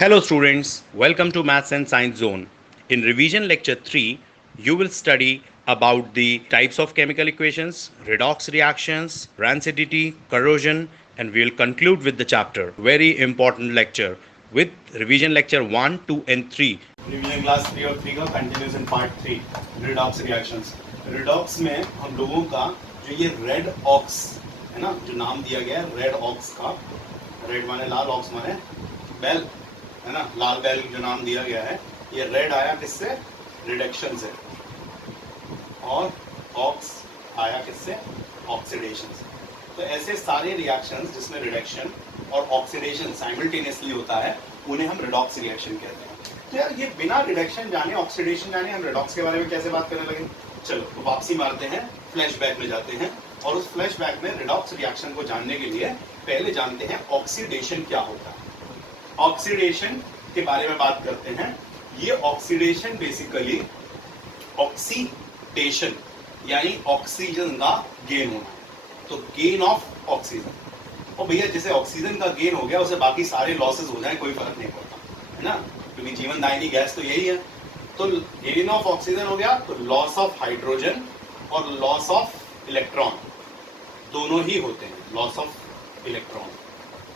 Hello students, welcome to Maths and Science Zone. In revision lecture 3, you will study about the types of chemical equations, redox reactions, rancidity, corrosion, and we will conclude with the chapter. Very important lecture with revision lecture 1, 2 and 3. Revision class 3 और 3 का continuous in part 3 redox reactions. Redox में हम लोगों का जो ये red aux है ना, जो नाम दिया गया है रेड ऑक्स का, रेड माने लाल, ऑक्स माने बैल है ना, लाल बैल जो नाम दिया गया है, ये रेड आया किससे? रिडक्शन से, और ऑक्स आया किससे? ऑक्सीडेशन से। तो ऐसे सारे रिएक्शंस जिसमें रिडक्शन और ऑक्सीडेशन साइमल्टेनियसली होता है उन्हें हम रिडॉक्स रिएक्शन कहते हैं। तो यार ये बिना रिडक्शन जाने, ऑक्सीडेशन जाने हम रिडॉक्स के बारे में कैसे बात करने लगे? चलो तो वापसी मारते हैं, फ्लैशबैक में जाते हैं और उस फ्लैशबैक में रिडॉक्स रिएक्शन को जानने के लिए पहले जानते हैं ऑक्सीडेशन क्या होता है। ऑक्सीडेशन के बारे में बात करते हैं। ये ऑक्सीडेशन बेसिकली ऑक्सीडेशन यानी ऑक्सीजन का गेन होना, तो गेन ऑफ ऑक्सीजन। और भैया जैसे ऑक्सीजन का गेन हो गया उसे बाकी सारे लॉसेस हो जाए कोई फर्क नहीं पड़ता, है ना, क्योंकि जीवनदायिनी गैस तो यही है। तो गेन ऑफ ऑक्सीजन हो गया तो लॉस ऑफ हाइड्रोजन और लॉस ऑफ इलेक्ट्रॉन दोनों ही होते हैं, लॉस ऑफ इलेक्ट्रॉन।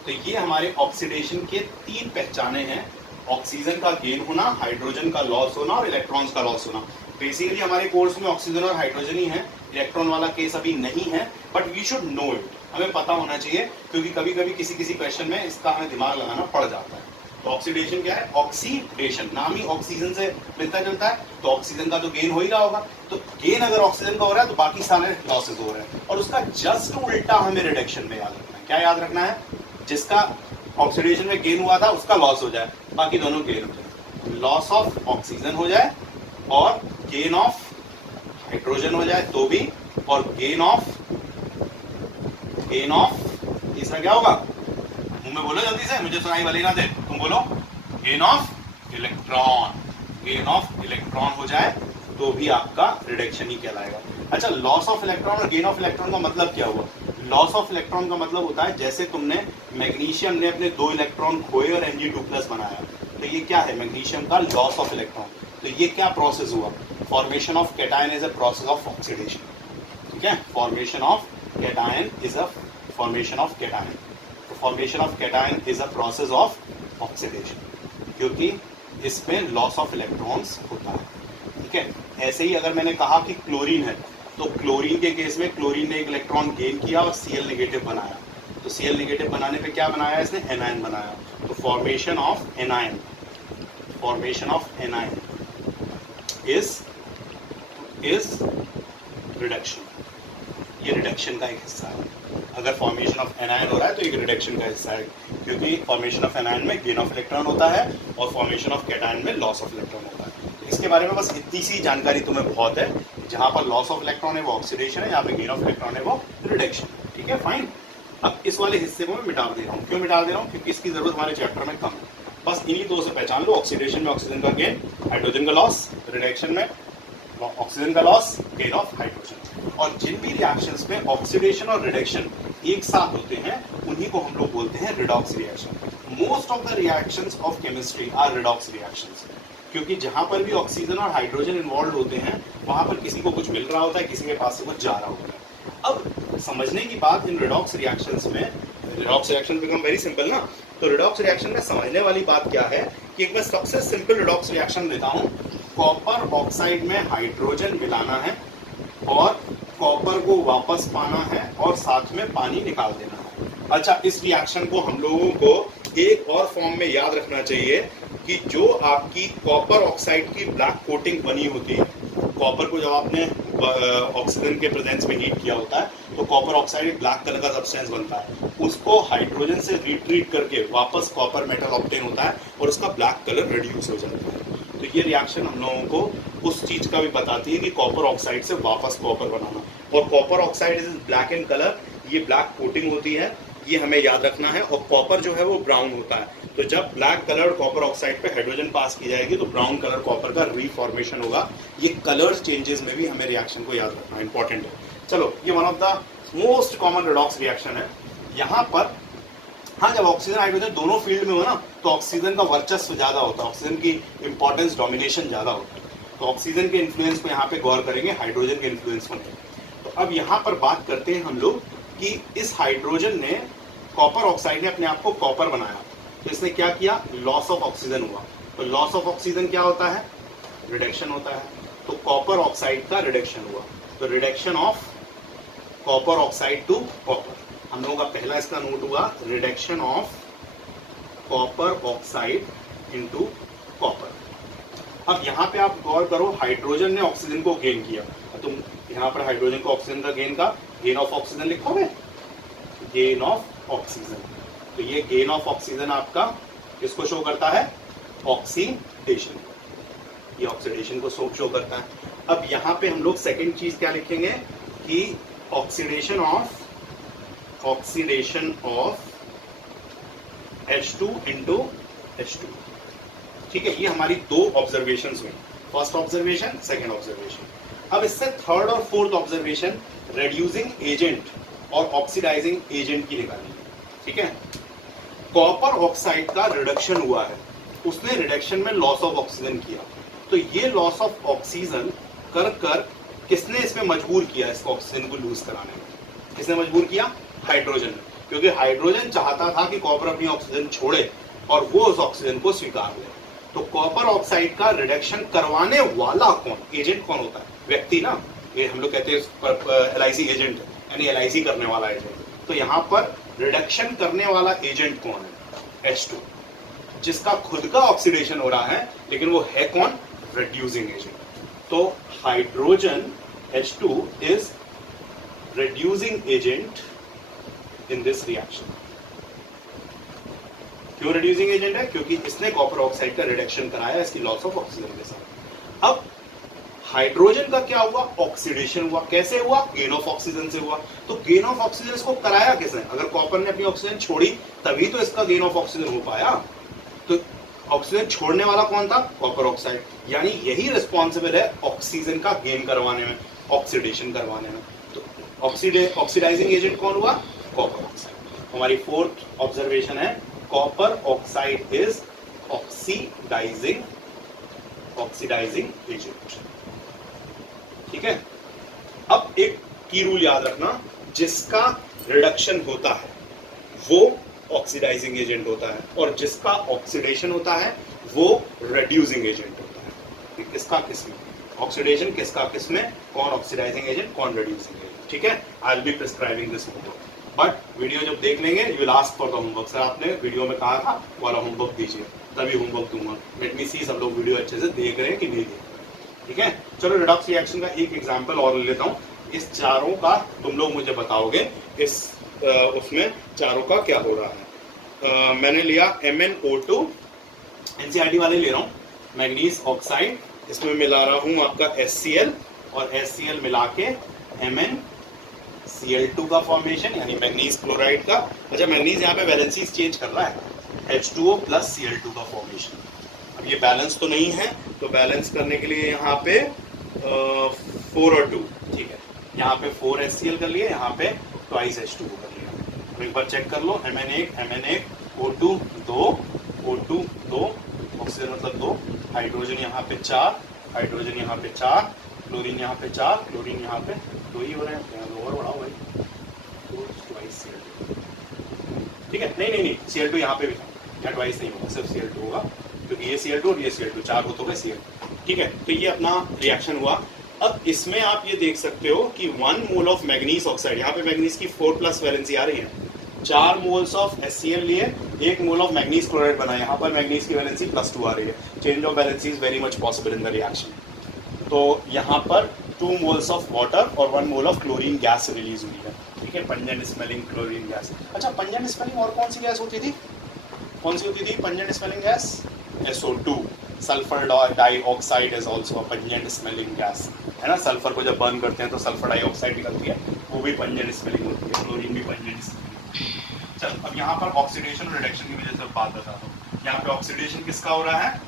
तो ये हमारे ऑक्सीडेशन के तीन पहचाने हैं, ऑक्सीजन का गेन होना, हाइड्रोजन का लॉस होना और इलेक्ट्रॉन्स का लॉस होना। बेसिकली हमारे कोर्स में ऑक्सीजन और हाइड्रोजन ही है, इलेक्ट्रॉन वाला केस अभी नहीं है, but we should know it, हमें पता होना चाहिए, क्योंकि कभी कभी किसी क्वेश्चन में इसका हमें दिमाग लगाना पड़ जाता है। तो ऑक्सीडेशन क्या है? ऑक्सीडेशन, नाम ही ऑक्सीजन से मिलता जुलता है, तो ऑक्सीजन का तो गेन हो ही रहा होगा। तो गेन अगर ऑक्सीजन का हो रहा है तो बाकी सारे लॉसेस हो रहे हैं, और उसका जस्ट उल्टा हमें रिडक्शन में याद रखना है। क्या याद रखना है? जिसका ऑक्सीडेशन में गेन हुआ था उसका लॉस हो जाए, बाकी दोनों गेन हो जाए। लॉस ऑफ ऑक्सीजन हो जाए और गेन ऑफ हाइड्रोजन हो जाए तो भी, और गेन ऑफ तीसरा क्या होगा? मुंह में बोलो जल्दी से, मुझे सुनाई वाली ना दे, तुम बोलो। Gain of electron, gain of electron हो जाए तो भी आपका रिडक्शन ही कहलाएगा। अच्छा, लॉस ऑफ इलेक्ट्रॉन और गेन ऑफ इलेक्ट्रॉन का मतलब क्या हुआ? लॉस ऑफ इलेक्ट्रॉन का मतलब होता है जैसे तुमने मैग्नीशियम ने अपने 2 इलेक्ट्रॉन खोए और Mg2+ बनाया, तो ये क्या है? मैग्नीशियम का लॉस ऑफ इलेक्ट्रॉन। तो ये क्या प्रोसेस हुआ? Formation of cation is a process of oxidation. ठीक है, formation of cation is a formation of cation. तो formation of cation is a process of oxidation, क्योंकि इसमें लॉस ऑफ इलेक्ट्रॉन्स होता है। ठीक है, ऐसे ही अगर मैंने कहा कि क्लोरीन है, तो क्लोरीन के केस में क्लोरीन ने एक इलेक्ट्रॉन गेन किया और Cl नेगेटिव बनाया, तो Cl नेगेटिव बनाने पे क्या बनाया इसने? एनायन बनाया। तो formation of anion, formation of anion is reduction. ये रिडक्शन का एक हिस्सा है। अगर फॉर्मेशन ऑफ एनायन हो रहा है तो एक रिडक्शन का हिस्सा है, क्योंकि फॉर्मेशन ऑफ एनायन में गेन ऑफ इलेक्ट्रॉन होता है और फॉर्मेशन ऑफ कैटायन में लॉस ऑफ इलेक्ट्रॉन होता है। तो इसके बारे में बस इतनी सी जानकारी तुम्हें बहुत है, जहां पर लॉस ऑफ इलेक्ट्रॉन है वो ऑक्सीडेशन है, यहाँ पे गेन ऑफ इलेक्ट्रॉन है वो रिडक्शन। ठीक है, फाइन। अब इस वाले हिस्से को मैं मिटा दे रहा हूँ। क्यों मिटा दे रहा हूँ? क्योंकि इसकी जरूरत हमारे चैप्टर में कम है। बस इन्हीं दो से पहचान लो, ऑक्सीडेशन में ऑक्सीजन का गेन, हाइड्रोजन का लॉस, रिडक्शन में ऑक्सीजन का लॉस, गेन ऑफ हाइड्रोजन। और जिन भी रिएक्शंस में ऑक्सीडेशन और रिडक्शन एक साथ होते हैं उन्हीं को हम लोग बोलते हैं redox reaction. Most of the reactions of chemistry are redox reactions, क्योंकि जहां पर भी ऑक्सीजन और हाइड्रोजन इन्वॉल्व होते हैं वहां पर किसी को कुछ मिल रहा होता है, किसी के पास से कुछ जा रहा होता है। अब समझने की बात इन रिडॉक्स रिएक्शंस में, redox reaction become very simple ना, तो रिडॉक्स रिएक्शन में समझने वाली बात क्या है कि एक मैं सबसे सिंपल रिडॉक्स रिएक्शन देता हूं। कॉपर ऑक्साइड में हाइड्रोजन मिलाना है और कॉपर को वापस पाना है और साथ में पानी निकाल देना है। अच्छा, इस रिएक्शन को हम लोगों को एक और फॉर्म में याद रखना चाहिए कि जो आपकी कॉपर ऑक्साइड की ब्लैक कोटिंग बनी होती है, कॉपर को जब आपने ऑक्सीजन के प्रेजेंस में हीट किया होता है तो कॉपर ऑक्साइड एक ब्लैक कलर का सब्सटेंस बनता है, उसको हाइड्रोजन से रिट्रीट करके वापस कॉपर मेटल ऑब्टेन होता है और उसका ब्लैक कलर रिड्यूस हो जाता है। तो ये रिएक्शन हम लोगों को उस चीज का भी बताती है कि कॉपर ऑक्साइड से वापस कॉपर बनाना, और copper oxide is black in colour, ये ब्लैक कोटिंग होती है, ये हमें याद रखना है। और कॉपर जो है वो ब्राउन होता है, तो जब ब्लैक कलर कॉपर ऑक्साइड पे हाइड्रोजन पास की जाएगी तो ब्राउन कलर कॉपर का रीफॉर्मेशन होगा। ये कलर चेंजेस में भी हमें रिएक्शन को याद रखना इंपॉर्टेंट है। चलो, ये one of the most common redox reaction है। यहाँ पर हाँ, जब ऑक्सीजन हाइड्रोजन दोनों फील्ड में हो ना तो ऑक्सीजन का वर्चस्व ज्यादा होता है, ऑक्सीजन की इंपॉर्टेंस डोमिनेशन ज्यादा होता है। तो ऑक्सीजन के इन्फ्लुएंस को यहाँ पे गौर करेंगे, हाइड्रोजन के इन्फ्लुएंस को नहीं। तो अब यहाँ पर बात करते हैं हम लोग कि इस हाइड्रोजन ने, कॉपर ऑक्साइड ने अपने आप को कॉपर बनाया, तो इसने क्या किया, लॉस ऑफ ऑक्सीजन हुआ। तो लॉस ऑफ ऑक्सीजन क्या होता है, रिडक्शन होता है। तो कॉपर ऑक्साइड का रिडक्शन हुआ, तो reduction of copper oxide to copper. हम लोगों का पहला इसका नोट हुआ, reduction of copper oxide into copper. अब यहाँ पे आप गौर करो, हाइड्रोजन ने ऑक्सीजन को गेन किया, तुम यहाँ पर हाइड्रोजन को ऑक्सीजन का गेन ऑफ ऑक्सीजन लिखोगे, गेन ऑफ ऑक्सीजन। तो ये गेन ऑफ ऑक्सीजन आपका किसको शो करता है, ऑक्सीडेशन, ये ऑक्सीडेशन को शो करता है। अब यहाँ पे हम लोग सेकंड चीज क्या लिखेंगे कि oxidation of H2 into H2। ठीक है, ये हमारी दो ऑब्जर्वेशंस हुई, फर्स्ट ऑब्जर्वेशन, सेकंड ऑब्जर्वेशन। अब इससे थर्ड और फोर्थ ऑब्जर्वेशन रेड्यूसिंग एजेंट और ऑक्सीडाइजिंग एजेंट की निकाली। ठीक है, कॉपर ऑक्साइड का रिडक्शन हुआ है, उसने रिडक्शन में लॉस ऑफ ऑक्सीजन किया, तो ये लॉस ऑफ ऑक्सीजन कर किसने इसमें मजबूर किया, इसको ऑक्सीजन को लूज कराने में किसने मजबूर किया, हाइड्रोजन ने। क्योंकि हाइड्रोजन चाहता था कि कॉपर अपनी ऑक्सीजन छोड़े और वो उस ऑक्सीजन को स्वीकार ले। तो कॉपर ऑक्साइड का रिडक्शन करवाने वाला कौन, एजेंट कौन होता है, व्यक्ति ना, ये हम लोग कहते हैं LIC एजेंट, यानी LIC करने वाला एजेंट। तो यहाँ पर रिडक्शन करने वाला एजेंट कौन है, H2, जिसका खुद का ऑक्सीडेशन हो रहा है, लेकिन वो है कौन, रिड्यूसिंग एजेंट। तो hydrogen H2 is reducing agent in this reaction. क्यों रिड्यूसिंग एजेंट है, क्योंकि इसने कॉपर ऑक्साइड का रिडक्शन कराया इसकी लॉस ऑफ ऑक्सीजन के साथ। अब हाइड्रोजन का क्या हुआ, ऑक्सीडेशन हुआ। कैसे हुआ, गेन ऑफ ऑक्सीजन से हुआ। तो गेन ऑफ ऑक्सीजन इसको कराया किसने, अगर कॉपर ने अपनी ऑक्सीजन छोड़ी तभी तो इसका गेन ऑफ ऑक्सीजन हो पाया। तो ऑक्सीजन छोड़ने वाला कौन था, कॉपर ऑक्साइड, यानी यही रिस्पॉन्सिबल है ऑक्सीजन का गेन करवाने में, ऑक्सीडेशन करवाने में। तो ऑक्सीडाइजिंग एजेंट कौन हुआ, कॉपर ऑक्साइड। हमारी फोर्थ ऑब्जर्वेशन है, copper oxide is oxidising agent. ठीक है, अब एक की रूल याद रखना, जिसका रिडक्शन होता है वो ऑक्सीडाइजिंग एजेंट होता है, और जिसका ऑक्सीडेशन होता है वो रिड्यूसिंग एजेंट होता है। किसका किसमें ऑक्सीडेशन, किसका किसमें, कौन ऑक्सीडाइजिंग एजेंट, कौन रिड्यूसिंग एजेंट। ठीक है, I will be prescribing this homework, but video जब देख लेंगे you will ask for the homework. Sir आपने वीडियो में कहा था वाला होमवर्क दीजिए, तभी होमवर्क दूंगा। लेट मी सी सब लोग वीडियो अच्छे से देख रहे हैं कि नहीं देख रहे। ठीक है, चलो रिडॉक्स रिएक्शन का एक एग्जांपल और ले लेता हूँ। इस चारों का तुम लोग मुझे बताओगे इस उसमें चारों का क्या हो रहा है। मैंने लिया MnO2, NCERT वाले ले रहा हूँ, मैग्नीज ऑक्साइड, इसमें मिला रहा हूँ आपका HCl, और HCl मिला के MnCl2 का फॉर्मेशन, यानी मैग्नीज क्लोराइड का। अच्छा, मैग्नीज यहाँ पे वैलेंसीज चेंज कर रहा है, H2O प्लस Cl2 का फॉर्मेशन। अब ये बैलेंस तो नहीं है, तो बैलेंस करने के लिए यहाँ पे 4 और 2, ठीक है, यहाँ पे 4 HCl कर लिए, यहाँ पे ट्वाइस H2O कर लिया। तो एक बार चेक कर लो, MN1 O2 2, O2 2, ऑक्सीजन मतलब 2, हाइड्रोजन यहाँ पे 4, हाइड्रोजन यहाँ पे 4, क्लोरीन यहाँ पे 4, क्लोरीन यहाँ पे 2 ही हो रहे हैं, और बढ़ाओ भाई, ट्वाइस Cl2। ठीक है, नहीं Cl2 यहाँ पे भी था, यहाँ ट्वाइस नहीं होगा, सिर्फ Cl2 होगा, क्योंकि ये Cl2 और ये Cl2 4 हो तो गए Cl2। ठीक है, तो ये अपना रिएक्शन हुआ। अब इसमें आप ये देख सकते हो कि 1 मोल ऑफ मैग्नीज ऑक्साइड, यहाँ पे मैग्नीज की 4+ वैलेंसी आ रही है, 4 मोल्स ऑफ HCl लिए, 1 मोल ऑफ मैग्नीज क्लोराइड बना, यहाँ पर मैग्नीज की वैलेंसी +2 आ रही है। Change of valency is very much possible in the reaction. तो यहाँ पर 2 मोल्स ऑफ वाटर और 1 mole of chlorine gas release हुई है। ठीक है, पंजेंट स्मेलिंग क्लोरीन गैस। अच्छा, पंजेंट स्मेलिंग और कौन सी गैस होती थी, कौन सी होती थी pungent smelling gas, SO2, sulphur dioxide is also a pungent smelling gas, है ना। सल्फर को जब बर्न करते हैं तो सल्फर डाइऑक्साइड निकलती है, वो भी पंजेंट स्मेलिंग होती है, क्लोरीन भी पंजेंट स्मेलिंग। चल, अब यहाँ पर ऑक्सीडेशन और रिडक्शन की वजह से बात बताता हूँ। यहाँ पे ऑक्सीडेशन किसका हो रहा है,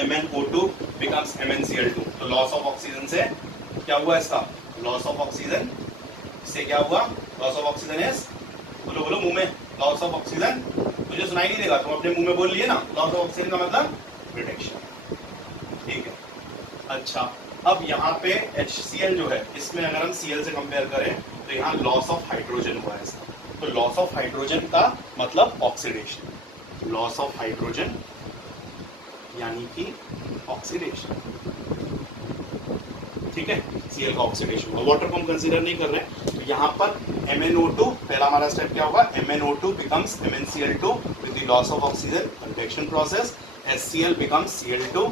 MnO2 becomes MnCl2, तो लॉस ऑफ ऑक्सीजन से क्या हुआ, इसका लॉस ऑफ ऑक्सीजन से क्या हुआ, लॉस ऑफ ऑक्सीजन इज, बोलो बोलो मुंह में, लॉस ऑफ ऑक्सीजन मुझे सुनाई नहीं देगा, तुम अपने मुंह में बोल लिए ना, लॉस ऑफ ऑक्सीजन का मतलब रिडक्शन। ठीक है, अच्छा अब यहाँ पे HCl जो है, इसमें अगर हम Cl से कंपेयर करें तो यहाँ लॉस ऑफ हाइड्रोजन हुआ है इसका। तो लॉस ऑफ हाइड्रोजन का मतलब ऑक्सीडेशन, लॉस ऑफ हाइड्रोजन यानी कि ऑक्सीडेशन। ठीक है, Cl का ऑक्सीडेशन, वाटर को हम कंसीडर नहीं कर रहे हैं। तो यहाँ पर MnO2, पहला हमारा स्टेप क्या होगा, MnO2 becomes MnCl2 with the loss of oxygen, reduction process. HCl becomes Cl2,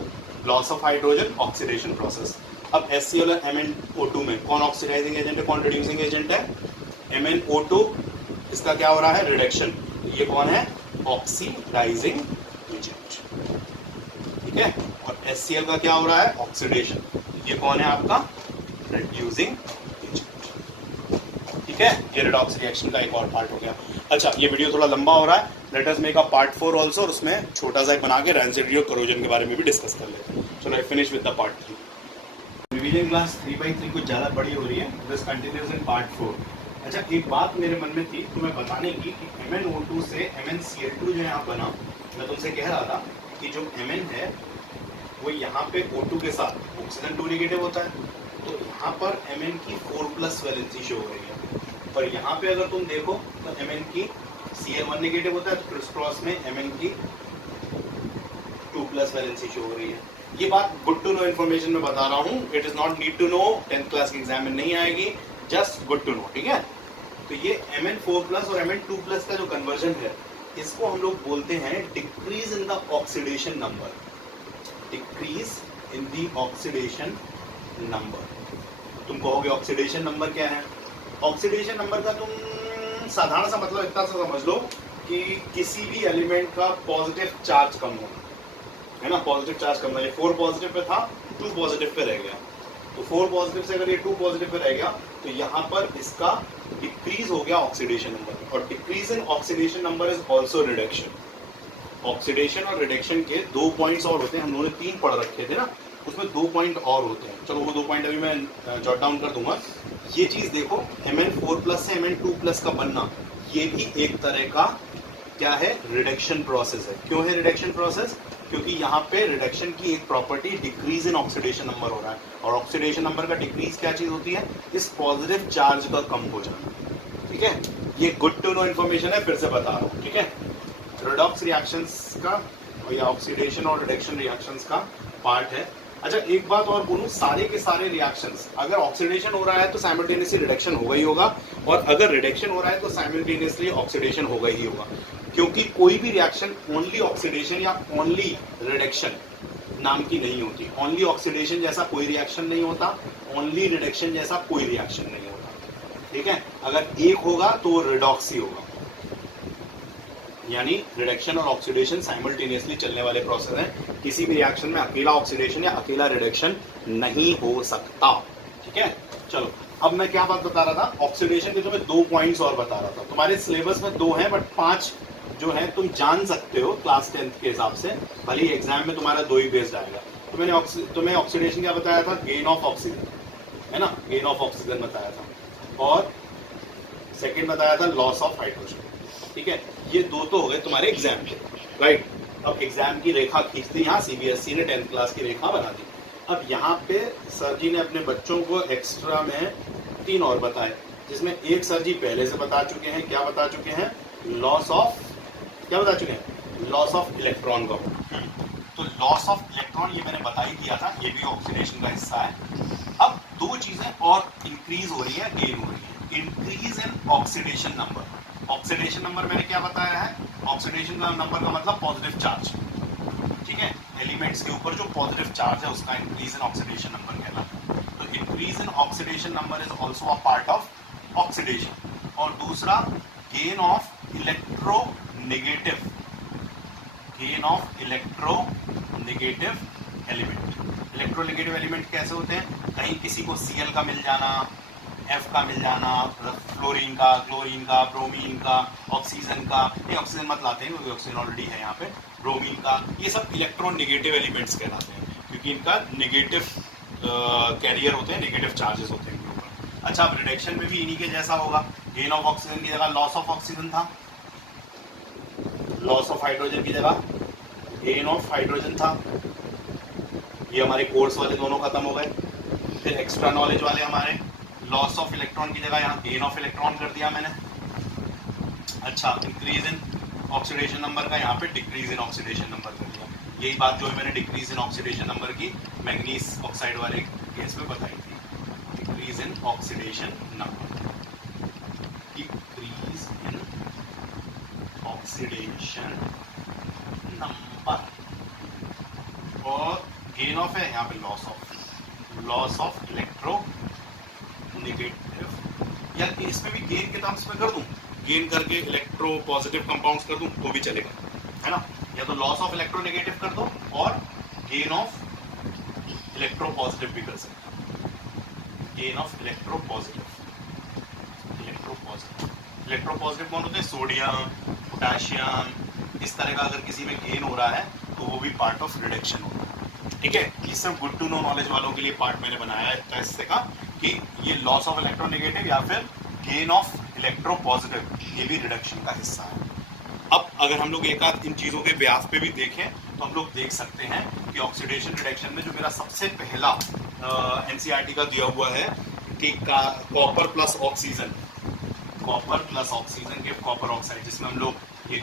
loss of hydrogen, oxidation process. अब HCl और MnO2 में कौन ऑक्सीडाइजिंग एजेंट है, कौन रिड्यूसिंग एजेंट है, MnO2, इसका क्या हो रहा है, रिडक्शन। ये कौन है, ऑक्सीडाइजिंग एजेंट। ठीक है, और HCl का क्या हो रहा है, ऑक्सीडेशन। ये कौन है आपका, रिड्यूसिंग एजेंट। ठीक है, ये रिडॉक्स रिएक्शन का एक और पार्ट हो गया। अच्छा, ये वीडियो थोड़ा लंबा हो रहा है, let us make a part 4 also, और उसमें छोटा सा एक बना के रैंसिडिटी और करोजन के बारे में भी डिस्कस कर लेते हैं। चलो I finish with the part 3। Revision class 3/3 कुछ ज़्यादा बड़ी हो रही है, दिस कंटिन्यूज इन पार्ट 4। अच्छा, एक बात मेरे मन में थी तुम्हें बताने की कि MnO2 से MnCl2 जो यहाँ बना, मैं तुमसे कह रहा था कि जो Mn है वो यहाँ पे O2 के साथ ऑक्सीजन 2 नेगेटिव होता है, तो यहाँ पर Mn की 4+ वैलेंसी शो हो रही है। पर यहाँ पे अगर तुम देखो तो Mn की Cl1 नेगेटिव होता है, तो क्रिस क्रॉस में Mn की 2+ वैलेंसी शो हो रही है। ये बात गुड टू नो इन्फॉर्मेशन में बता रहा हूँ, it is not need to know, 10th class के एग्जाम में नहीं आएगी, जस्ट गुड टू नो। ठीक है, तो ये Mn4+ और Mn2+ का जो कन्वर्जन है, इसको हम लोग बोलते हैं decrease in the oxidation number, decrease in the oxidation number. तुम कहोगे ऑक्सीडेशन नंबर क्या है, ऑक्सीडेशन नंबर का तुम साधारण सा मतलब इतना सा समझ लो कि किसी भी एलिमेंट का पॉजिटिव चार्ज कम होना, है ना, पॉजिटिव चार्ज कम होना। ये 4 पॉजिटिव पे था, 2 पॉजिटिव पे रह गया, तो 4 पॉजिटिव से अगर ये 2 पॉजिटिव पे रह गया तो यहाँ पर इसका डिक्रीज हो गया ऑक्सीडेशन नंबर, और decrease in oxidation number is also reduction. Oxidation और रिडक्शन के 2 पॉइंट्स और होते हैं, हम लोगों ने 3 पढ़ रखे थे ना, उसमें 2 पॉइंट और होते हैं। चलो वो 2 पॉइंट अभी मैं जॉट डाउन कर दूंगा। ये चीज देखो, Mn4+ से Mn2+ का बनना, ये भी एक तरह का क्या है, रिडक्शन प्रोसेस है। क्यों है रिडक्शन प्रोसेस, क्योंकि यहाँ पे रिडक्शन की एक property decrease in oxidation number हो रहा है, और ऑक्सीडेशन नंबर का डिक्रीज क्या चीज होती है, इस पॉजिटिव चार्ज का कम हो जाना। ठीक है, ये गुड टू नो इन्फॉर्मेशन है, फिर से बता रहा हूँ। ठीक है, रिडॉक्स रिएक्शंस का या ऑक्सीडेशन और रिडक्शन रिएक्शंस का पार्ट है। अच्छा, एक बात और बोलूं, सारे के सारे रिएक्शंस, अगर ऑक्सीडेशन हो रहा है तो साइमल्टेनियसली रिडक्शन होगा ही होगा, और अगर रिडक्शन हो रहा है तो साइमल्टेनियसली ऑक्सीडेशन होगा ही होगा, क्योंकि कोई भी रिएक्शन ओनली ऑक्सीडेशन या ओनली रिडक्शन नाम की नहीं होती। ओनली ऑक्सीडेशन जैसा कोई रिएक्शन नहीं होता, ओनली रिडक्शन जैसा कोई रिएक्शन नहीं होता। ठीक है, अगर एक होगा तो वो रिडॉक्स ही होगा, यानी रिडक्शन और ऑक्सीडेशन साइमल्टेनियसली चलने वाले प्रोसेस हैं। किसी भी रिएक्शन में अकेला ऑक्सीडेशन या अकेला रिडक्शन नहीं हो सकता। ठीक है, चलो अब मैं क्या बात बता रहा था, ऑक्सीडेशन के तुम्हें 2 पॉइंट्स और बता रहा था। तुम्हारे सिलेबस में 2 हैं, बट 5 जो है तुम जान सकते हो क्लास 10th के हिसाब से, भले ही एग्जाम में तुम्हारा 2 ही बेस्ड आएगा। तो मैंने तुम्हें ऑक्सीडेशन क्या बताया था, गेन ऑफ ऑक्सीजन, है ना, गेन ऑफ ऑक्सीजन बताया था, और सेकेंड बताया था लॉस ऑफ हाइड्रोजन। ठीक है, ये 2 तो हो गए तुम्हारे एग्जाम के, राइट। अब एग्जाम की रेखा खींचती, यहाँ CBSE ने 10th क्लास की रेखा बना दी। अब यहाँ पे सर जी ने अपने बच्चों को एक्स्ट्रा में 3 और बताए, जिसमें एक सर जी पहले से बता चुके हैं, क्या बता चुके हैं, लॉस ऑफ, क्या बता चुके हैं, लॉस ऑफ इलेक्ट्रॉन का। तो लॉस ऑफ इलेक्ट्रॉन ये मैंने बता ही दिया था, ये भी ऑक्सीडेशन का हिस्सा है। अब 2 चीजें और इंक्रीज हो रही है, गेन हो रही है, increase in oxidation number. Oxidation number मैंने क्या बताया है, ऑक्सीडेशन का नंबर का मतलब पॉजिटिव चार्ज। ठीक है, एलिमेंट्स के ऊपर जो पॉजिटिव चार्ज है उसका इंक्रीज इन ऑक्सीडेशन नंबर कहलाता है। तो increase in oxidation number is also a part of oxidation. और दूसरा, gain of electronegative, gain of electronegative element. Electronegative element कैसे होते हैं, कहीं किसी को Cl का मिल जाना, F का मिल जाना, फ्लोरीन का, क्लोरीन का, ब्रोमीन का, ऑक्सीजन का, ये ऑक्सीजन मत लाते हैं क्योंकि ऑक्सीजन ऑलरेडी है यहाँ पे, ब्रोमीन का, ये सब इलेक्ट्रॉन नेगेटिव एलिमेंट्स कहलाते हैं, क्योंकि इनका नेगेटिव कैरियर होते हैं, नेगेटिव चार्जेस होते हैं इनके ऊपर। अच्छा, अब रिडक्शन में भी इन्हीं के जैसा होगा, गेन ऑफ ऑक्सीजन की जगह लॉस ऑफ ऑक्सीजन था, लॉस ऑफ हाइड्रोजन की जगह गेन ऑफ हाइड्रोजन था। ये हमारे कोर्स वाले दोनों खत्म हो गए। फिर एक्स्ट्रा नॉलेज वाले हमारे लॉस ऑफ इलेक्ट्रॉन की जगह यहाँ गेन ऑफ इलेक्ट्रॉन कर दिया मैंने। अच्छा, इंक्रीज इन ऑक्सीडेशन नंबर का यहाँ पे डिक्रीज इन ऑक्सीडेशन नंबर कर दिया। यही बात जो है मैंने डिक्रीज इन ऑक्सीडेशन नंबर की मैग्नीज ऑक्साइड वाले केस में बताई थी। Decrease in oxidation number, decrease in oxidation number, और गेन ऑफ है यहाँ पे लॉस ऑफ इलेक्ट्रो नेगेटिव, या इसमें भी गेन के टर्म्स में कर दूं, गेन करके इलेक्ट्रो पॉजिटिव कंपाउंड्स कर दूं तो भी चलेगा, है ना। या तो लॉस ऑफ इलेक्ट्रो नेगेटिव कर दो और गेन ऑफ इलेक्ट्रो पॉजिटिव भी कर सकते हैं। Gain of electro positive, electro positive कौन होते हैं? सोडियम, पोटेशियम, इस तरह का अगर किसी में गेन हो रहा है तो वो भी पार्ट ऑफ रिडक्शन होता है। ठीक है, ये सब गुड टू नो नॉलेज वालों के लिए पार्ट मैंने बनाया है इससे का कि ये लॉस ऑफ इलेक्ट्रोनेगेटिव या फिर गेन ऑफ इलेक्ट्रो पॉजिटिव, ये भी रिडक्शन का हिस्सा है। अब अगर हम लोग एक आध इन चीजों के व्यास पे भी देखें तो हम लोग देख सकते हैं कि ऑक्सीडेशन रिडक्शन में जो मेरा सबसे पहला एनसीईआरटी का दिया हुआ है कि copper plus oxygen, copper plus oxygen के कॉपर ऑक्साइड, जिसमें हम लोग ये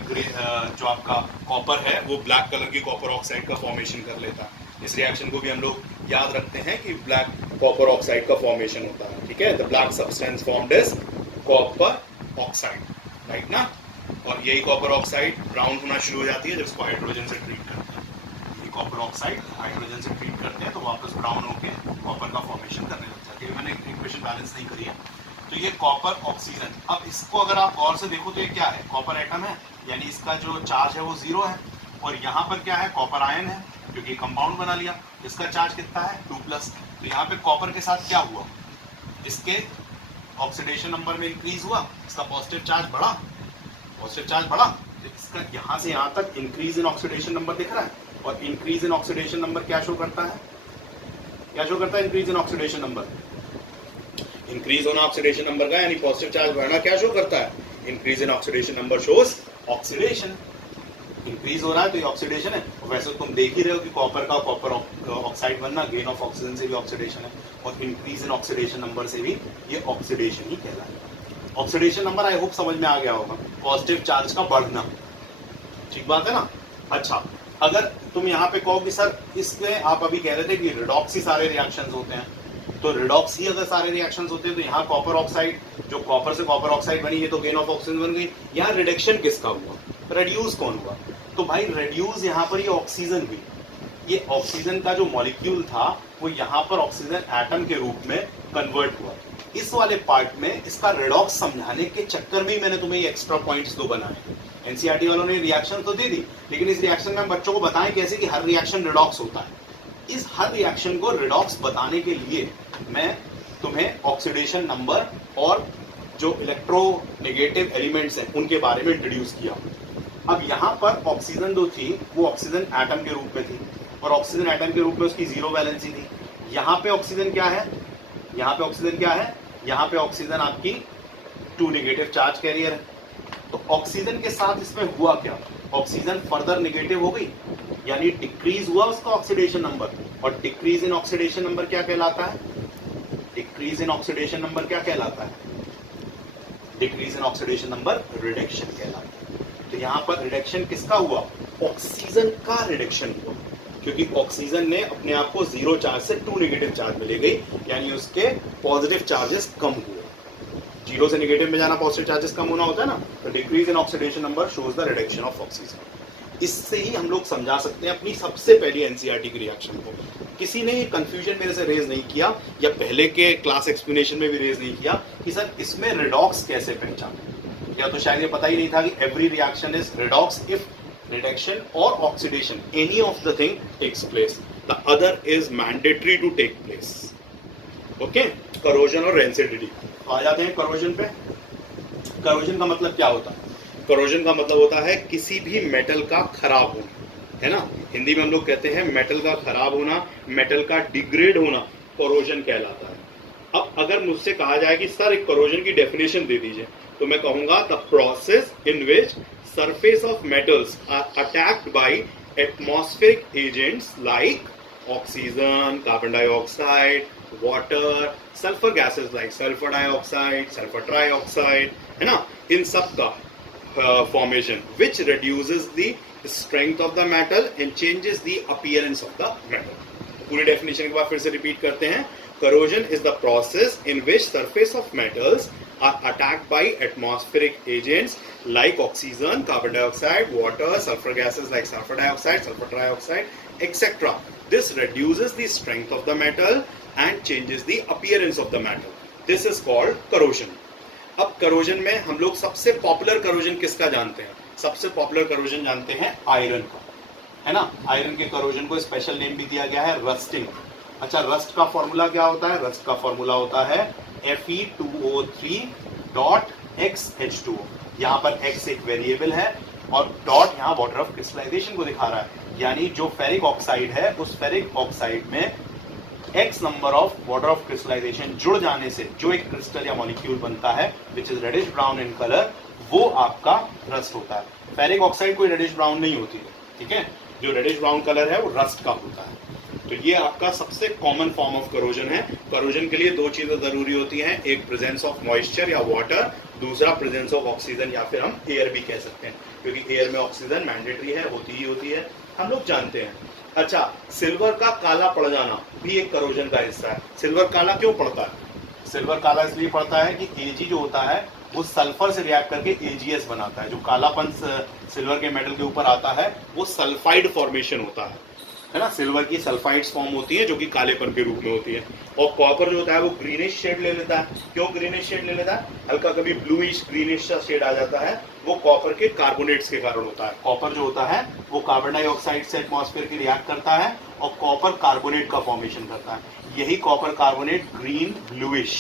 जो आपका कॉपर है वो ब्लैक कलर की कॉपर ऑक्साइड का फॉर्मेशन कर लेता है। इस रिएक्शन को भी हम लोग याद रखते हैं कि ब्लैक कॉपर ऑक्साइड का फॉर्मेशन होता है। ठीक है, the black substance formed is copper oxide, right ना। और यही कॉपर ऑक्साइड ब्राउन होना शुरू हो जाती है जब इसको हाइड्रोजन से ट्रीट करते हैं। ये कॉपर ऑक्साइड हाइड्रोजन से ट्रीट करते हैं तो वापस ब्राउन होकर कॉपर का फॉर्मेशन करने लग जाती है। मैंने इक्वेशन बैलेंस नहीं करी है। तो ये कॉपर ऑक्सीजन, अब इसको अगर आप गौर से देखो तो ये क्या है? कॉपर एटम है, यानी इसका जो चार्ज है वो 0 है। और यहाँ पर क्या है? कॉपर आयन है, क्योंकि कंपाउंड बना लिया। इसका चार्ज कितना है? 2+। तो यहाँ पे कॉपर के साथ क्या हुआ? इसके ऑक्सीडेशन नंबर में इंक्रीज हुआ, इसका पॉजिटिव चार्ज बढ़ा, पॉजिटिव चार्ज बढ़ा। तो इसका यहाँ से यहाँ तक इंक्रीज इन ऑक्सीडेशन नंबर दिख रहा है। और इंक्रीज इन ऑक्सीडेशन नंबर क्या शो करता है? क्या शो करता है increase in oxidation number? Increase होना ऑक्सीडेशन नंबर का, यानी पॉजिटिव चार्ज बढ़ना क्या शो करता है? Increase in oxidation number shows oxidation. Increase हो रहा है तो ये ऑक्सीडेशन है। और वैसे तुम देख ही रहे हो कि कॉपर का कॉपर ऑक्साइड बनना गेन ऑफ ऑक्सीजन से भी ऑक्सीडेशन है, और इंक्रीज इन ऑक्सीडेशन नंबर से भी ये ऑक्सीडेशन ही कहलाएगा। ऑक्सीडेशन नंबर आई होप समझ में आ गया होगा, पॉजिटिव चार्ज का बढ़ना। ठीक बात है ना। अच्छा, अगर तुम यहाँ पे कहो कि सर इसमें आप अभी कह रहे थे कि रिडॉक्स ही सारे रिएक्शंस होते हैं, तो रिडॉक्स ही अगर सारे रिएक्शंस होते हैं तो यहाँ कॉपर ऑक्साइड, जो कॉपर से कॉपर ऑक्साइड बनी, ये तो गेन ऑफ ऑक्सीजन बन गई। यहाँ रिडक्शन किसका हुआ? रेड्यूस कौन हुआ? तो भाई रेड्यूस यहाँ पर ये ऑक्सीजन हुई। ये ऑक्सीजन का जो मॉलिक्यूल था वो यहाँ पर ऑक्सीजन एटम के रूप में कन्वर्ट हुआ। इस वाले पार्ट में इसका रिडॉक्स समझाने के चक्कर में ही मैंने तुम्हें ये एक्स्ट्रा पॉइंट्स दो बनाए। एनसीईआरटी वालों ने रिएक्शन तो दे दी, लेकिन इस रिएक्शन में हम बच्चों को बताएं कैसे कि हर रिएक्शन रिडॉक्स होता है। इस हर रिएक्शन को रिडॉक्स बताने के लिए मैं तुम्हें ऑक्सीडेशन नंबर और जो इलेक्ट्रोनेगेटिव एलिमेंट्स हैं उनके बारे में इंट्रोड्यूस किया। अब यहाँ पर ऑक्सीजन जो थी वो ऑक्सीजन एटम के रूप में थी, और ऑक्सीजन एटम के रूप में उसकी 0 वैलेंसी थी। यहाँ पे ऑक्सीजन क्या है? यहाँ पे ऑक्सीजन क्या है? यहाँ पे ऑक्सीजन आपकी 2 नेगेटिव चार्ज कैरियर है। तो ऑक्सीजन के साथ इसमें हुआ क्या? ऑक्सीजन फर्दर नेगेटिव हो गई, यानी डिक्रीज हुआ उसका ऑक्सीडेशन नंबर। और डिक्रीज इन ऑक्सीडेशन नंबर क्या कहलाता है? डिक्रीज इन ऑक्सीडेशन नंबर क्या कहलाता है? Decrease in oxidation number reduction कहलाता है। तो यहाँ पर रिडक्शन किसका हुआ? ऑक्सीजन का रिडक्शन हुआ, क्योंकि ऑक्सीजन ने अपने आप को 0 चार्ज से 2 नेगेटिव चार्ज में ले गई, यानी उसके पॉजिटिव चार्जेस कम हुए। 0 से नेगेटिव में जाना पॉजिटिव चार्जेस कम होना होता है ना। तो decrease in oxidation number shows the reduction of oxygen. इससे ही हम लोग समझा सकते हैं अपनी सबसे पहली एनसीईआरटी की रिएक्शन को। किसी ने ये कंफ्यूजन मेरे से रेज नहीं किया, या पहले के क्लास एक्सप्लेनेशन में भी रेज नहीं किया कि सर इसमें रिडॉक्स कैसे पहचाने, या तो शायद ये पता ही नहीं था कि every reaction is redox if reduction और oxidation any of the thing takes place, the other is mandatory to take place. Okay, corrosion और रेंसिडिटी। तो आ जाते हैं करोजन पे। करोजन का मतलब क्या होता है? करोजन का मतलब होता है किसी भी मेटल का खराब होना, है ना। हिंदी में हम लोग कहते हैं मेटल का खराब होना, मेटल का डिग्रेड होना करोजन कहलाता है। अब अगर मुझसे कहा जाए कि सर एक करोजन की डेफिनेशन दे दीजिए, तो मैं कहूंगा the process in which surface of metals are attacked by atmospheric agents like oxygen, carbon dioxide, water, sulfur gases like sulfur dioxide, sulfur trioxide, है ना, इन सब का formation which reduces the strength of the metal and changes the appearance of the metal. पूरी definition के बाद फिर से repeat करते हैं. Corrosion is the process in which surface of metals are attacked by atmospheric agents like oxygen, carbon dioxide, water, sulfur gases like sulfur dioxide, sulfur trioxide, etc. This reduces the strength of the metal and changes the appearance of the metal. This is called corrosion. अब corrosion में हम लोग सबसे popular corrosion किसका जानते हैं? सबसे popular corrosion जानते हैं आयरन का, है ना. आयरन के corrosion को स्पेशल नेम भी दिया गया है रस्टिंग. अच्छा, रस्ट का फॉर्मूला क्या होता है? रस्ट का फॉर्मूला होता है Fe2O3.XH2O. यहाँ पर X एक वेरिएबल है और डॉट यहाँ वाटर ऑफ क्रिस्टलाइजेशन को दिखा रहा है. यानी जो फेरिक ऑक्साइड है उस फेरिक ऑक्साइड में X number of water of crystallisation जुड़ जाने से जो एक क्रिस्टल या मॉलिक्यूल बनता है which is reddish brown in colour, वो आपका रस्ट होता है. फेरिक ऑक्साइड कोई रेडिश ब्राउन नहीं होती है, ठीक है. जो रेडिश ब्राउन कलर है वो रस्ट का होता है. तो ये आपका सबसे कॉमन फॉर्म ऑफ करोजन है. करोजन के लिए दो चीजें जरूरी होती हैं, एक प्रेजेंस ऑफ मॉइस्चर या वाटर, दूसरा प्रेजेंस ऑफ ऑक्सीजन या फिर हम एयर भी कह सकते हैं, क्योंकि एयर में ऑक्सीजन मैंडेटरी है, होती है, हम लोग जानते हैं. अच्छा, सिल्वर का काला पड़ जाना भी एक करोजन का हिस्सा है. सिल्वर काला क्यों पड़ता है? सिल्वर काला इसलिए पड़ता है कि Ag जो होता है वो सल्फर से रिएक्ट करके AgS बनाता है. जो कालापन सिल्वर के मेटल के ऊपर आता है वो सल्फाइड फॉर्मेशन होता है ना. सिल्वर की सल्फाइड्स फॉर्म होती है जो कि कालेपन के रूप में होती है. और कॉपर जो होता है वो ग्रीनिश शेड ले लेता है. क्यों ग्रीनिश शेड ले लेता है? हल्का कभी ब्लूइश ग्रीनिश सा शेड आ जाता है, वो कॉपर के कार्बोनेट्स के कारण होता है. कॉपर जो होता है वो कार्बन डाइऑक्साइड से एटमॉस्फेयर के रिएक्ट करता है और कॉपर कार्बोनेट का फॉर्मेशन करता है. यही कॉपर कार्बोनेट ग्रीन ब्लूइश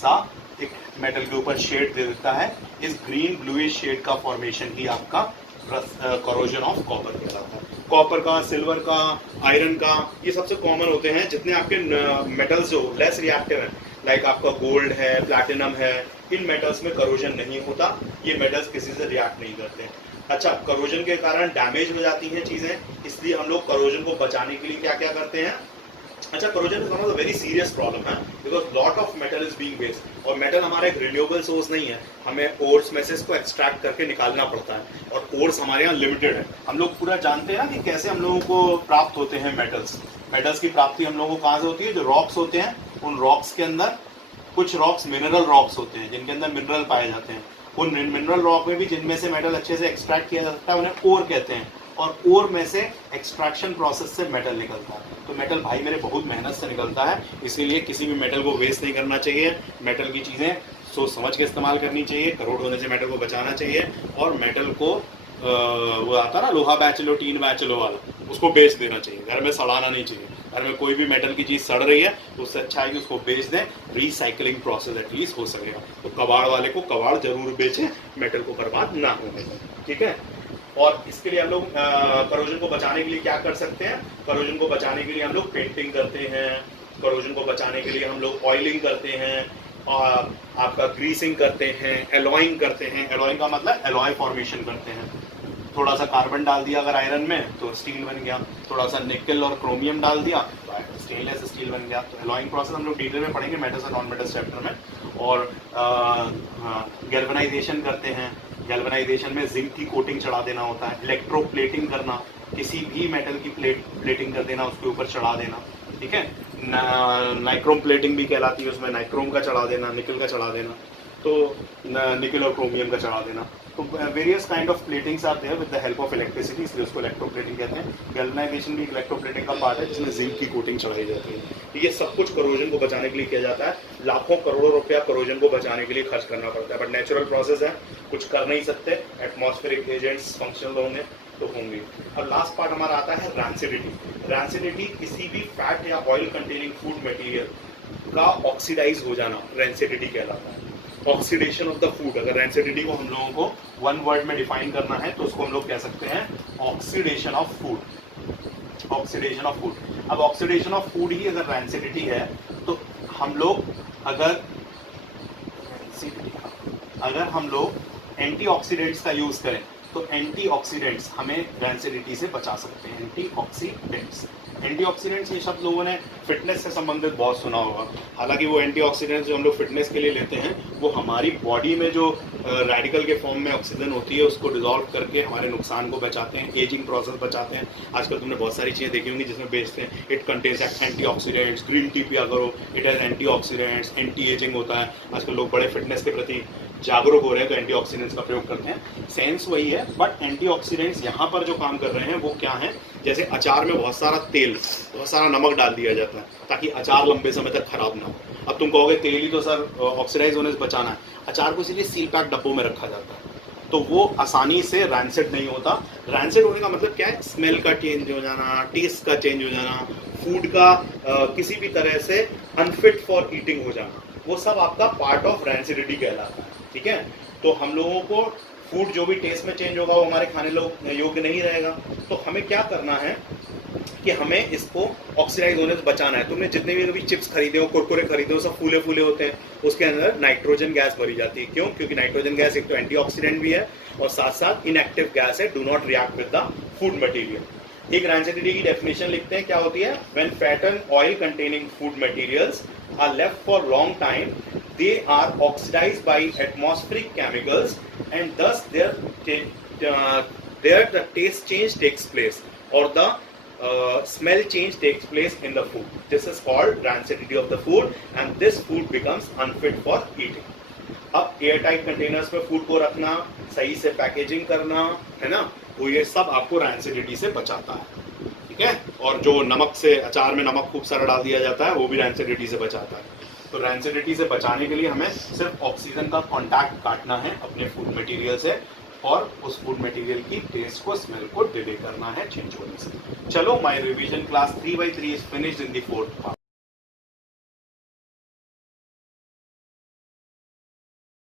सा एक मेटल के ऊपर शेड दे देता है. इस ग्रीन ब्लूइश शेड का फॉर्मेशन ही आपका करोजन ऑफ कॉपर कहलाता है. कॉपर का, सिल्वर का, आयरन का, ये सबसे कॉमन होते हैं. जितने आपके मेटल्स जो लेस रिएक्टिव हैं, लाइक आपका गोल्ड है, प्लैटिनम है, इन मेटल्स में करोजन नहीं होता. ये मेटल्स किसी से रिएक्ट नहीं करते. अच्छा, करोजन के कारण डैमेज हो जाती हैं चीजें, इसलिए हम लोग करोजन को बचाने के लिए क्या क्या करते हैं? अच्छा, corrosion is one of the very serious problem है, because lot of metal is being waste. और मेटल हमारा एक रिन्यूएबल सोर्स नहीं है, हमें ओर्स में से इसको एक्सट्रैक्ट करके निकालना पड़ता है, और ओर्स हमारे यहाँ लिमिटेड है. हम लोग पूरा जानते हैं ना कि कैसे हम लोगों को प्राप्त होते हैं मेटल्स. मेटल्स की प्राप्ति हम लोगों को कहाँ से होती है? जो रॉक्स होते हैं, उन रॉक्स के अंदर कुछ रॉक्स मिनरल रॉक्स होते हैं जिनके अंदर मिनरल पाए जाते हैं. उन मिनरल रॉक में भी जिनमें से मेटल अच्छे से एक्सट्रैक्ट किया जा सकता है उन्हें ओर कहते हैं, और ओर में से एक्सट्रैक्शन प्रोसेस से मेटल निकलता है. तो मेटल भाई मेरे बहुत मेहनत से निकलता है, इसीलिए किसी भी मेटल को वेस्ट नहीं करना चाहिए. मेटल की चीज़ें सोच समझ के इस्तेमाल करनी चाहिए, करोड़ होने से मेटल को बचाना चाहिए. और मेटल को वो आता ना लोहा बैच लो, टीन बैच लो वाला, उसको बेच देना चाहिए. घर में सड़ाना नहीं चाहिए. घर में कोई भी मेटल की चीज़ सड़ रही है तो उससे अच्छा है कि उसको बेच दें. रिसाइकलिंग प्रोसेस एटलीस्ट हो सकेगा. तो कबाड़ वाले को कबाड़ जरूर बेचें, मेटल को बर्बाद ना होने दें, ठीक है. और इसके लिए हम लोग करोजन को बचाने के लिए क्या कर सकते हैं? करोजन को बचाने के लिए हम लोग पेंटिंग करते हैं. करोजन को बचाने के लिए हम लोग ऑयलिंग करते हैं, और आपका ग्रीसिंग करते हैं, एलॉइंग करते हैं. एलॉइंग का मतलब एलॉय फॉर्मेशन करते हैं. थोड़ा सा कार्बन डाल दिया अगर आयरन में तो स्टील बन गया, थोड़ा सा निकल और क्रोमियम डाल दिया तो स्टेनलेस स्टील बन गया. तो एलॉइंग प्रोसेस हम लोग डिटेल में पढ़ेंगे मेटल्स और नॉन मेटल्स चैप्टर में. और गैल्वेनाइजेशन करते हैं. गैल्वेनाइजेशन में जिंक की कोटिंग चढ़ा देना होता है. इलेक्ट्रोप्लेटिंग करना, किसी भी मेटल की प्लेटिंग कर देना, उसके ऊपर चढ़ा देना, ठीक है. नाइक्रोम प्लेटिंग भी कहलाती है, उसमें नाइक्रोम का चढ़ा देना, निकल का चढ़ा देना, तो निकल और क्रोमियम का चढ़ा देना. तो various kind of platings are there with the help of electricity, इसलिए उसको इलेक्ट्रोप्लेटिंग कहते हैं. गैल्वेनाइजेशन भी इलेक्ट्रोप्लेटिंग का पार्ट है जिसमें जिंक की कोटिंग चढ़ाई जाती है. ये सब कुछ करोजन को बचाने के लिए किया जाता है. लाखों करोड़ों रुपया करोजन को बचाने के लिए खर्च करना पड़ता है, बट नेचुरल प्रोसेस है, कुछ कर नहीं सकते. एटमॉस्फेरिक एजेंट्स फंक्शनल होंगे तो होंगे. अब लास्ट पार्ट हमारा आता है रैंसिडिटी. रैंसिडिटी किसी भी फैट या ऑयल कंटेनिंग फूड मटेरियल का ऑक्सीडाइज हो जाना रैंसिडिटी कहलाता है. Oxidation of the food. अगर रैंसिडिटी को हम लोगों को वन वर्ड में डिफाइन करना है तो उसको हम लोग कह सकते हैं oxidation of food. Oxidation of food. अब ऑक्सीडेशन ऑफ फूड ही अगर रैंसिडिटी है तो हम लोग अगर हम लोग एंटीऑक्सीडेंट्स का यूज करें तो एंटीऑक्सीडेंट्स हमें रैंसिडिटी से बचा सकते हैं। एंटीऑक्सीडेंट्स ये शब्द लोगों ने फिटनेस से संबंधित बहुत सुना होगा। हालांकि वो एंटीऑक्सीडेंट्स जो हम लोग फिटनेस के लिए लेते हैं वो हमारी बॉडी में जो रेडिकल के फॉर्म में ऑक्सीजन होती है उसको डिसॉल्व करके हमारे नुकसान को बचाते हैं, एजिंग प्रोसेस बचाते हैं। आजकल तुमने बहुत सारी चीज़ें देखी होंगी जिसमें बेचते हैं it contains antioxidants, green tea पिया करो, it has antioxidants, anti ageing होता है। आजकल लोग बड़े फिटनेस के प्रति जागरूक हो रहे हैं तो एंटीऑक्सीडेंट्स का प्रयोग करते हैं। सेंस वही है, बट एंटीऑक्सीडेंट्स यहाँ पर जो काम कर रहे हैं वो क्या है, जैसे अचार में बहुत सारा तेल, बहुत सारा नमक डाल दिया जाता है ताकि अचार लंबे समय तक खराब ना हो। अब तुम कहोगे तेल ही तो सर ऑक्सीडाइज होने से बचाना है, अचार को इसीलिए सील पैक डब्बों में रखा जाता है तो वो आसानी से रैंसिड नहीं होता। रैंसिड होने का मतलब क्या है, स्मेल का चेंज हो जाना, टेस्ट का चेंज हो जाना, फूड का किसी भी तरह से अनफिट फॉर ईटिंग हो जाना, वो सब आपका पार्ट ऑफ रैंसिडिटी कहलाता है। ठीक है, तो हम लोगों को फूड जो भी टेस्ट में चेंज होगा वो हमारे खाने योग्य नहीं रहेगा। तो हमें क्या करना है कि हमें इसको ऑक्सीडाइज होने से बचाना है। तुमने जितने भी कभी चिप्स खरीदे हो, कुरकुरे खरीदे हो, सब फूले फूले होते हैं, उसके अंदर नाइट्रोजन गैस भरी जाती है। क्यों? क्योंकि नाइट्रोजन गैस एक तो एंटीऑक्सीडेंट भी है और साथ साथ इनएक्टिव गैस है, do not react with the food material. एक रैंसिडिटी की डेफिनेशन लिखते हैं, क्या होती है, when fat and oil containing food materials are left for long time, they are oxidized by atmospheric chemicals and thus there the taste change takes place or the smell change takes place in the food. This is called rancidity of the food and this food becomes unfit for eating. अब air tight containers में food को रखना, सही से packaging करना, है ना, वो ये सब आपको रैंसिडिटी से बचाता है। ठीक है, और जो नमक से, अचार में नमक खूब सारा डाल दिया जाता है वो भी रैंसिडिटी से बचाता है। तो रैंसिडिटी से बचाने के लिए हमें सिर्फ ऑक्सीजन का कांटेक्ट काटना है अपने फूड मटेरियल से और उस फूड मटेरियल की टेस्ट को, स्मेल को डिले करना है चेंज होने से। चलो, my revision class 3/3 is finished in the 4th part.